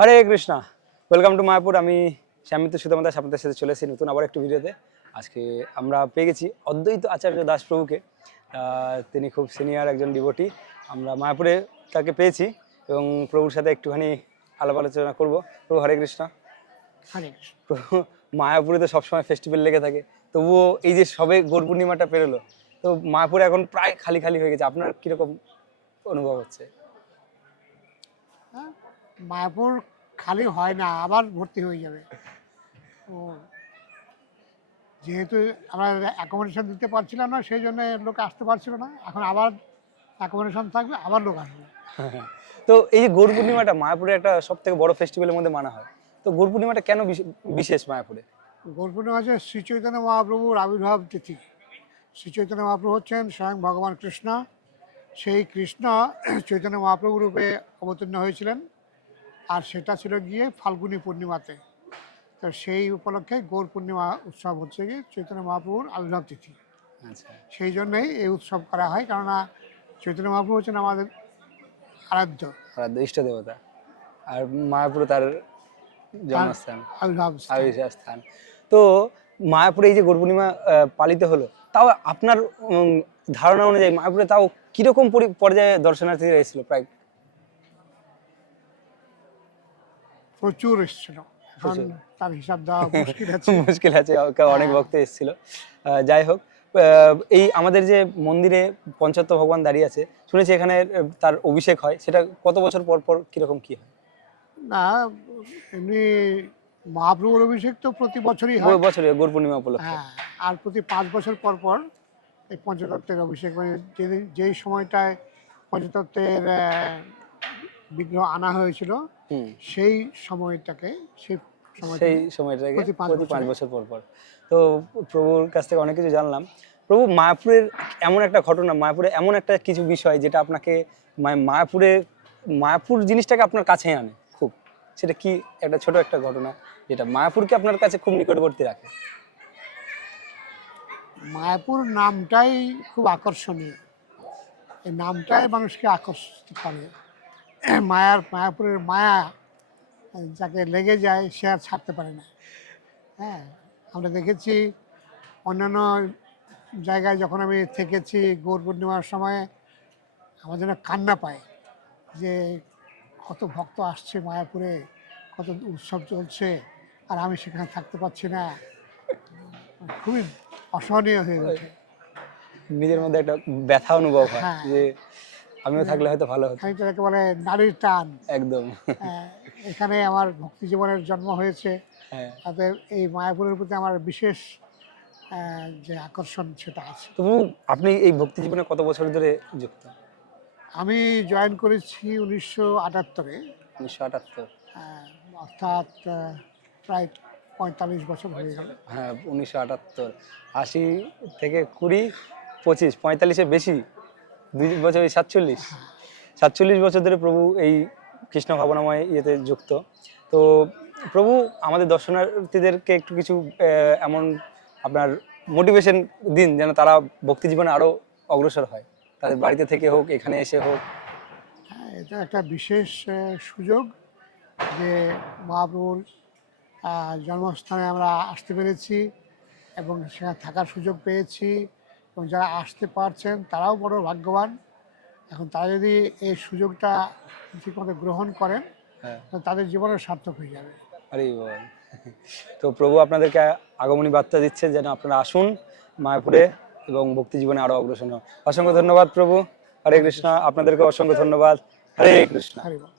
Hare Krishna welcome to Mayapur আমি শ্যামিত সুদামদাস আপনাদের সাথে চলে এসেছি নতুন আবার একটি ভিডিওতে। আজকে আমরা পেয়ে গেছি অদ্বৈত আচার্য দাস প্রভুকে। তিনি খুব সিনিয়র একজন ডিভোটি আমরা মায়াপুরে তাকে পেয়েছি এবং প্রভুর সাথে একটুখানি আলাপ আলোচনা করব। প্রভু হরে কৃষ্ণ। হরে প্রভু মায়াপুরে তো সবসময় ফেস্টিভ্যাল লেগে থাকে। তবুও এই যে সবে গৌর পূর্ণিমাটা পেরোলো তো মায়াপুরে এখন প্রায় খালি খালি হয়ে গেছে। আপনার কীরকম অনুভব হচ্ছে? হ্যাঁ, মায়াপুর খালি হয় না আবার ভর্তি হয়ে যাবে। ও যেহেতু আমরা অ্যাকোমোডেশন দিতে পারছিলাম না সেই জন্য লোক আসতে পারছিল না। এখন আবার অ্যাকোমোডেশন থাকবে আবার লোক আসবে। তো এই যে গৌর পূর্ণিমাটা মায়াপুরে একটা সব থেকে বড় ফেস্টিভ্যালের মধ্যে মানা হয়। তো গৌর পূর্ণিমাটা কেন বিশে- বিশেষ মায়াপুরে? গৌরপূর্ণিমা হচ্ছে শ্রী চৈতন্য মহাপ্রভুর আবির্ভাব তিথি। শ্রী চৈতন্য মহাপ্রভু হচ্ছেন স্বয়ং ভগবান কৃষ্ণ। সেই কৃষ্ণ চৈতন্য মহাপ্রভু রূপে অবতীর্ণ হয়েছিলেন। আর সেটা ছিল গিয়ে ফাল্গুনী পূর্ণিমাতে। তো সেই উপলক্ষে গৌর পূর্ণিমা উৎসব হচ্ছে গিয়ে চৈতন্য মহাপ্রভুর আবির্ভাব তিথি। আচ্ছা। সেই জন্যই এই উৎসব করা হয় কেননা চৈতন্য মহাপ্রভু হচ্ছেন আমাদের আরাধ্য। আরাধ্য ইষ্ট দেবতা। আর মায়াপুরে তার জন্মস্থান আবির্ভাব স্থান। তো মায়াপুরে এই যে গৌর পূর্ণিমা পালিত হলো তাও আপনার ধারণা অনুযায়ী মায়াপুরে তাও কীরকম পরি- পর্যায়ে দর্শনার্থীরা এসেছিল? প্রায় প্রচুর এসেছিল। তার হিসাব দেওয়া মুশকিল আছে। মুশকিল আছে অনেক ভক্ত এসেছিল। যাই হোক এই আমাদের যে মন্দিরে পঞ্চাত্ত ভগবান দাঁড়িয়ে আছে শুনেছি এখানে তার অভিষেক হয়। সেটা কত বছর পর পর কীরকম কি হয়? না এমনি মহাপ্রভুর অভিষেক তো প্রতি বছরই হয়। ওই বছরে গৌর পূর্ণিমা উপলক্ষে। হ্যাঁ আর প্রতি পাঁচ বছর পর পর এই পঞ্চতত্ত্বের অভিষেক মানে যেই সময়টায় পঞ্চতত্ত্বের বিগ্রহ আনা হয়েছিল হুম। সেই সময়টাকে সেই সেই সময়টাকে প্রতি পাঁচ বছরে। বছর পর পর। তো প্রভুর কাছ থেকে অনেক কিছু জানলাম। প্রভু মায়াপুরের এমন একটা ঘটনা মায়াপুরে এমন একটা কিছু বিষয় যেটা আপনাকে মায়াপুরে মায়াপুর জিনিসটাকে আপনার কাছে আনে খুব। সেটা কি একটা ছোট একটা ঘটনা যেটা মায়াপুরকে আপনার কাছে খুব নিকটবর্তী রাখে? মায়াপুর নামটাই খুব আকর্ষণীয়। এই নামটাই মানুষকে আকর্ষিত করে। মায়ার মায়াপুরের মায়া যাকে লেগে যায় সে আর ছাড়তে পারে না। হ্যাঁ আমরা দেখেছি অন্যান্য জায়গায় যখন আমি থেকেছি গৌর পূর্ণিমার সময় আমার যেন কান্না পায় যে কত ভক্ত আসছে মায়াপুরে কত উৎসব চলছে আর আমি সেখানে থাকতে পারছি না। খুবই অসহনীয় হয়ে ওঠে নিজের মধ্যে একটা ব্যথা অনুভব হয় হ্যাঁ। যে আমিও থাকলে হয়তো ভালো হতো। যাকে বলে নারীর টান। একদম। আহ, এখানে আমার ভক্তি জীবনের জন্ম হয়েছে। হ্যাঁ। তাদের এই মায়াপুরের প্রতি আমার বিশেষ যে আকর্ষণ সেটা আছে। তো প্রভু, আপনি এই ভক্তি জীবনে কত বছর ধরে যুক্ত? আমি জয়েন করেছি উনিশশো আটাত্তরে। উনিশশো আটাত্তর। অর্থাৎ প্রায় পঁয়তাল্লিশ বছর হয়ে গেল। হ্যাঁ উনিশশো আটাত্তর। আশি থেকে কুড়ি পঁচিশ পঁয়তাল্লিশের বেশি। দুই বছর ওই সাতচল্লিশ। সাতচল্লিশ বছর ধরে প্রভু এই কৃষ্ণ ভাবনাময় ইয়েতে যুক্ত। তো প্রভু আমাদের দর্শনার্থীদেরকে একটু কিছু এমন আপনার মোটিভেশন দিন যেন তারা ভক্তি জীবনে আরও অগ্রসর হয়। তাদের বাড়িতে থেকে হোক এখানে এসে হোক। হ্যাঁ, এটা একটা বিশেষ সুযোগ যে মহাপ্রভুর জন্মস্থানে আমরা আসতে পেরেছি এবং সেখানে থাকার সুযোগ পেয়েছি। এবং যারা আসতে পারছেন তারাও বড় ভাগ্যবান। এখন তারা যদি এই সুযোগটা ঠিকমতো গ্রহণ করেন হ্যাঁ। তাদের জীবনের সার্থক হয়ে যাবে। আরে বল তো প্রভু আপনাদেরকে আগমনী বার্তা দিচ্ছেন যেন আপনারা আসুন মায়াপুরে এবং ভক্তি জীবনে আরও অগ্রসর হন। অসংখ্য ধন্যবাদ প্রভু। হরে কৃষ্ণ। আপনাদেরকে অসংখ্য ধন্যবাদ। হরে কৃষ্ণ। হরিবল